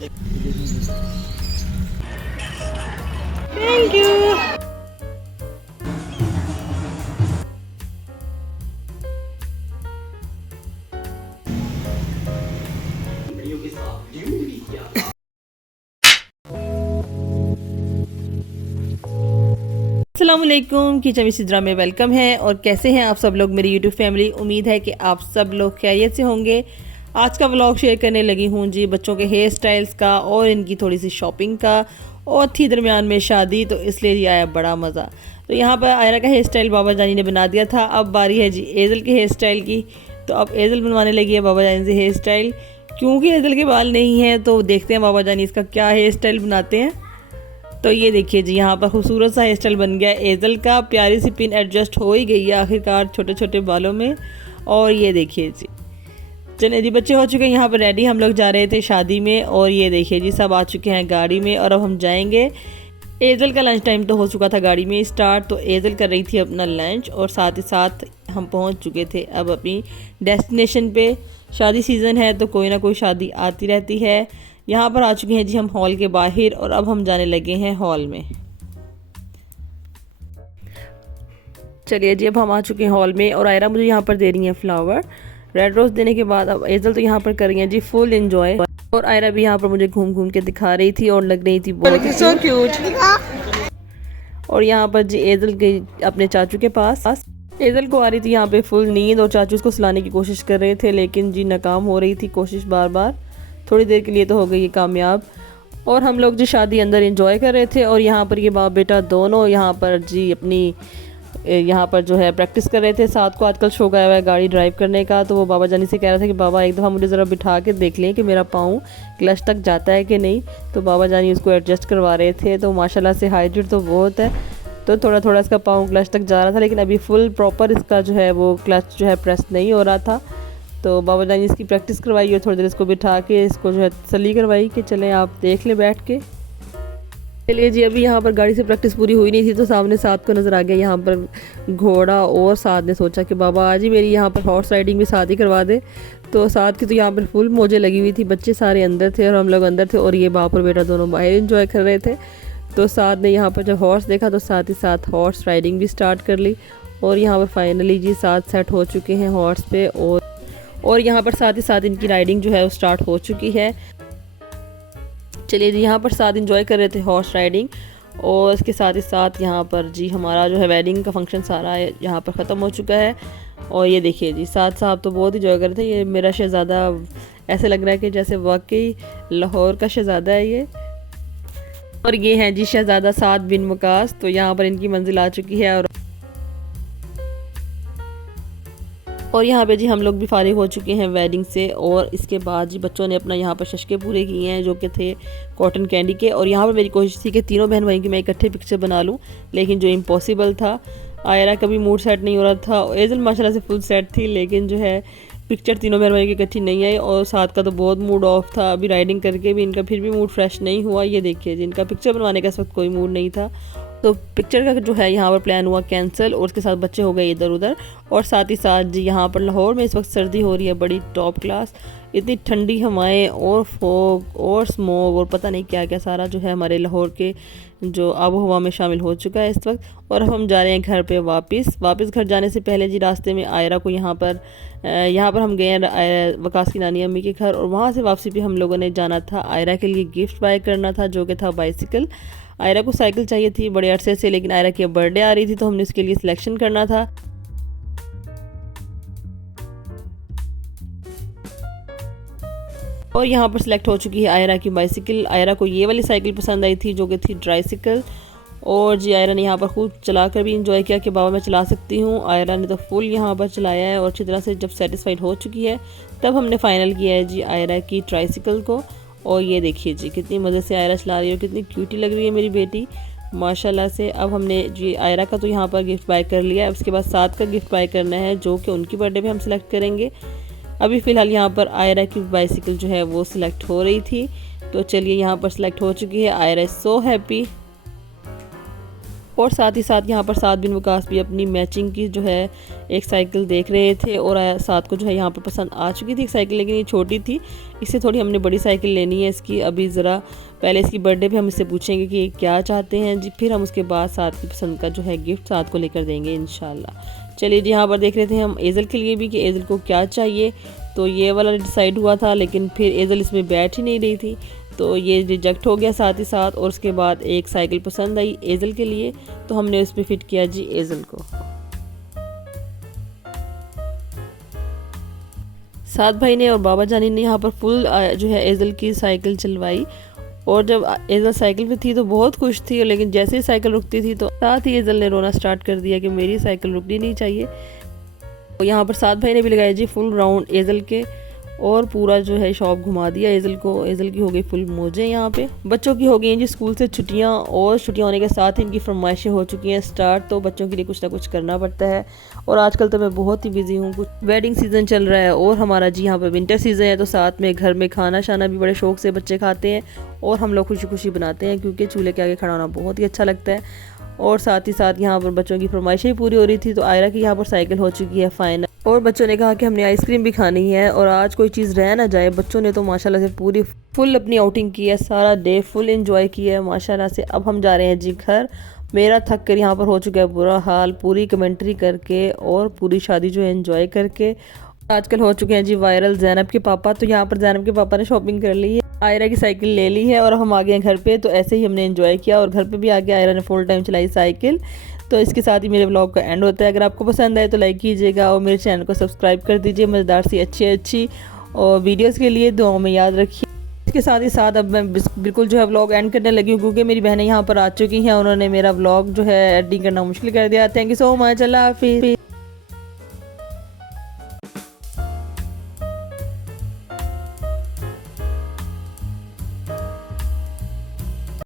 Thank you. अस्सलामुअलैकुम, kitchen with Sidra में welcome है। और कैसे हैं आप सब लोग, मेरी यूट्यूब फैमिली। उम्मीद है कि आप सब लोग खैरियत से होंगे। आज का व्लॉग शेयर करने लगी हूँ जी बच्चों के हेयर स्टाइल्स का और इनकी थोड़ी सी शॉपिंग का, और थी दरमियान में शादी, तो इसलिए जी आया बड़ा मज़ा। तो यहाँ पर आयरा का हेयर स्टाइल बाबा जानी ने बना दिया था। अब बारी है जी एज़ल के हेयर स्टाइल की। तो अब एज़ल बनवाने लगी है बाबा जानी से हेयर स्टाइल। क्योंकि एज़ल के बाल नहीं हैं तो देखते हैं बाबा जानी इसका क्या हेयर स्टाइल बनाते हैं। तो ये देखिए जी, यहाँ पर खूबसूरत सा हेयर स्टाइल बन गया एज़ल का। प्यारी सी पिन एडजस्ट हो ही गई है आखिरकार छोटे छोटे बालों में। और ये देखिए जी, चलिए जी, बच्चे हो चुके हैं यहाँ पर रेडी। हम लोग जा रहे थे शादी में, और ये देखिए जी सब आ चुके हैं गाड़ी में और अब हम जाएंगे। एज़ल का लंच टाइम तो हो चुका था गाड़ी में स्टार्ट। तो एज़ल कर रही थी अपना लंच और साथ ही साथ हम पहुँच चुके थे अब अपनी डेस्टिनेशन पे। शादी सीज़न है तो कोई ना कोई शादी आती रहती है। यहाँ पर आ चुके हैं जी हम हॉल के बाहर, और अब हम जाने लगे हैं हॉल में। चलिए जी, अब हम आ चुके हैं हॉल में और आयरा मुझे यहाँ पर दे रही हैं फ्लावर। रेड रोज़ देने के बाद अब एज़ल तो यहाँ पर कर रही हैं जी फुल एंजॉय, और आयरा भी यहाँ पर मुझे घूम घूम के दिखा रही थी और लग रही थी बहुत सो क्यूट। और यहाँ पर जी एज़ल गई अपने चाचू के पास। एज़ल को आ रही थी यहाँ पे फुल नींद, और चाचू उसको सुलाने की कोशिश कर रहे थे, लेकिन जी नाकाम हो रही थी कोशिश बार बार। थोड़ी देर के लिए तो हो गई ये कामयाब। और हम लोग जी शादी अंदर एंजॉय कर रहे थे, और यहाँ पर ये बाप बेटा दोनों यहाँ पर जी अपनी यहाँ पर जो है प्रैक्टिस कर रहे थे। साथ को आजकल शौक आया हुआ है गाड़ी ड्राइव करने का, तो वो बाबा जानी से कह रहा था कि बाबा एक दफ़ा मुझे ज़रा बिठा के देख लें कि मेरा पाँव क्लच तक जाता है कि नहीं। तो बाबा जानी उसको एडजस्ट करवा रहे थे। तो माशाल्लाह से हाइट तो बहुत है, तो थोड़ा थोड़ा इसका पाँव क्लच तक जा रहा था, लेकिन अभी फुल प्रॉपर इसका जो है वो क्लच जो है प्रेस नहीं हो रहा था। तो बाबा जानी इसकी प्रैक्टिस करवाई और थोड़ी देर इसको बिठा के इसको जो है तसल्ली करवाई कि चलें आप देख लें बैठ के। चलिए जी, अभी यहाँ पर गाड़ी से प्रैक्टिस पूरी हुई नहीं थी तो सामने साथ को नज़र आ गया यहाँ पर घोड़ा, और साथ ने सोचा कि बाबा आज ही मेरी यहाँ पर हॉर्स राइडिंग भी साथ ही करवा दे। तो साथ की तो यहाँ पर फुल मौजें लगी हुई थी, बच्चे सारे अंदर थे और हम लोग अंदर थे, और ये बाप और बेटा दोनों बाहर इंजॉय कर रहे थे। तो साथ ने यहाँ पर जब हॉर्स देखा तो साथ ही साथ हॉर्स राइडिंग भी स्टार्ट कर ली, और यहाँ पर फाइनली जी साथ सेट हो चुके हैं हॉर्स पे। और यहाँ पर साथ ही साथ इनकी राइडिंग जो है वो स्टार्ट हो चुकी है। चलिए जी, यहाँ पर साथ इंजॉय कर रहे थे हॉर्स राइडिंग, और इसके साथ ही साथ यहाँ पर जी हमारा जो है वेडिंग का फंक्शन सारा यहाँ पर ख़त्म हो चुका है। और ये देखिए जी साथ साहब तो बहुत इंजॉय कर रहे थे। ये मेरा शहज़ादा ऐसे लग रहा है कि जैसे वाकई लाहौर का शहज़ादा है ये। और ये हैं जी शहज़ादा साद बिन वकास। तो यहाँ पर इनकी मंजिल आ चुकी है, और यहाँ पे जी हम लोग भी फारिग हो चुके हैं वेडिंग से। और इसके बाद जी बच्चों ने अपना यहाँ पर शशके पूरे किए हैं जो कि थे कॉटन कैंडी के। और यहाँ पर मेरी कोशिश थी कि तीनों बहन भाई की मैं इकट्ठे पिक्चर बना लूँ, लेकिन जो इम्पॉसिबल था। आयरा का भी मूड सेट नहीं हो रहा था, एज़ल माशाल्लाह से फुल सेट थी, लेकिन जो है पिक्चर तीनों बहन भाई की इकट्ठी नहीं आई। और साथ का तो बहुत मूड ऑफ था, अभी राइडिंग करके भी इनका फिर भी मूड फ्रेश नहीं हुआ। ये देखिए जी इनका पिक्चर बनवाने का इस वक्त कोई मूड नहीं था। तो पिक्चर का जो है यहाँ पर प्लान हुआ कैंसिल, और उसके साथ बच्चे हो गए इधर उधर। और साथ ही साथ जी यहाँ पर लाहौर में इस वक्त सर्दी हो रही है बड़ी टॉप क्लास। इतनी ठंडी हवाएं और फॉग और स्मोक और पता नहीं क्या क्या सारा जो है हमारे लाहौर के जो आबो हवा में शामिल हो चुका है इस वक्त। और अब हम जा रहे हैं घर पे वापस घर जाने से पहले जी रास्ते में आयरा को यहाँ पर हम गए हैं वकास की नानी अम्मी के घर, और वहाँ से वापसी पे हम लोगों ने जाना था आयरा के लिए गिफ्ट बाय करना था, जो कि था बाइसिकल। आयरा को साइकिल चाहिए थी बड़े अरसे से, लेकिन आयरा की बर्थडे आ रही थी तो हमने उसके लिए सिलेक्शन करना था। और यहाँ पर सिलेक्ट हो चुकी है आयरा की बाइसिकल। आयरा को ये वाली साइकिल पसंद आई थी जो कि थी ट्राइसिकल, और जी आयरा ने यहाँ पर खूब चला कर भी इंजॉय किया कि बाबा मैं चला सकती हूँ। आयरा ने तो फुल यहाँ पर चलाया है, और अच्छी तरह से जब सेटिस्फाइड हो चुकी है तब हमने फाइनल किया है जी आयरा की ट्राइसिकल को। और ये देखिए जी कितनी मज़े से आयरा चला रही है और कितनी क्यूटी लग रही है मेरी बेटी माशाल्लाह से। अब हमने जी आयरा का तो यहाँ पर गिफ्ट बाय कर लिया है, उसके बाद साथ का गिफ्ट बाय करना है जो कि उनकी बर्थडे पे हम सिलेक्ट करेंगे। अभी फ़िलहाल यहाँ पर आयरा की बाइसिकल जो है वो सिलेक्ट हो रही थी। तो चलिए यहाँ पर सिलेक्ट हो चुकी है, आयरा इज़ सो हैप्पी। और साथ ही साथ यहाँ पर साथ बिन वकास भी अपनी मैचिंग की जो है एक साइकिल देख रहे थे और साथ को जो है यहाँ पर पसंद आ चुकी थी एक साइकिल, लेकिन ये छोटी थी, इससे थोड़ी हमने बड़ी साइकिल लेनी है इसकी। अभी ज़रा पहले इसकी बर्थडे पे हम इससे पूछेंगे कि क्या चाहते हैं जी, फिर हम उसके बाद साथ की पसंद का जो है गिफ्ट साथ को लेकर देंगे इंशाल्लाह। चलिए जी, यहाँ पर देख रहे थे हम एज़ल के लिए भी कि एज़ल को क्या चाहिए, तो ये वाला डिसाइड हुआ था, लेकिन फिर एज़ल इसमें बैठ ही नहीं रही थी तो ये रिजेक्ट हो गया साथ ही साथ। और उसके बाद एक साइकिल पसंद आई एज़ल के लिए, तो हमने उस पर फिट किया जी एज़ल को। साथ भाई ने और बाबा जानी ने यहाँ पर फुल जो है एज़ल की साइकिल चलवाई, और जब एज़ल साइकिल पे थी तो बहुत खुश थी, लेकिन जैसे ही साइकिल रुकती थी तो साथ ही एज़ल ने रोना स्टार्ट कर दिया कि मेरी साइकिल रुकनी नहीं चाहिए। तो यहाँ पर साथ भाई ने भी लगाया जी फुल राउंड एज़ल के, और पूरा जो है शॉप घुमा दिया एज़ल को। एज़ल की हो गई फुल मौजें। यहाँ पे बच्चों की हो गई हैं जी स्कूल से छुट्टियाँ, और छुट्टियाँ होने के साथ ही इनकी फरमाइशें हो चुकी हैं स्टार्ट, तो बच्चों के लिए कुछ ना कुछ करना पड़ता है। और आजकल तो मैं बहुत ही बिजी हूँ, कुछ वेडिंग सीज़न चल रहा है और हमारा जी यहाँ पर विंटर सीज़न है, तो साथ में घर में खाना शाना भी बड़े शौक से बच्चे खाते हैं और हम लोग खुशी खुशी बनाते हैं, क्योंकि चूल्हे के आगे खड़ा होना बहुत ही अच्छा लगता है। और साथ ही साथ यहाँ पर बच्चों की फरमाइशें पूरी हो रही थी, तो आयरा की यहाँ पर साइकिल हो चुकी है फाइनल, और बच्चों ने कहा कि हमने आइसक्रीम भी खानी है और आज कोई चीज़ रह ना जाए। बच्चों ने तो माशाल्लाह से पूरी फुल अपनी आउटिंग की है, सारा डे फुल एंजॉय किया है माशाल्लाह से। अब हम जा रहे हैं जी घर। मेरा थक कर यहाँ पर हो चुका है बुरा हाल, पूरी कमेंट्री करके और पूरी शादी जो है एंजॉय करके। आजकल हो चुके हैं जी वायरल ज़ैनब के पापा, तो यहाँ पर ज़ैनब के पापा ने शॉपिंग कर ली है, आयरा की साइकिल ले ली है और हम आ गए हैं घर पे। तो ऐसे ही हमने एंजॉय किया और घर पे भी आके आयरा ने फुल टाइम चलाई साइकिल। तो इसके साथ ही मेरे व्लॉग का एंड होता है। अगर आपको पसंद आए तो लाइक कीजिएगा और मेरे चैनल को सब्सक्राइब कर दीजिए मज़ेदार सी अच्छी और वीडियोज़ के लिए दुआओं में याद रखिए। इसके साथ ही साथ अब मैं बिल्कुल जो है व्लॉग एंड करने लगी हूँ, क्योंकि मेरी बहनें यहाँ पर आ चुकी हैं, उन्होंने मेरा व्लॉग जो है एडिटिंग करना मुश्किल कर दिया। थैंक यू सो मच, अल्लाह हाफिज़।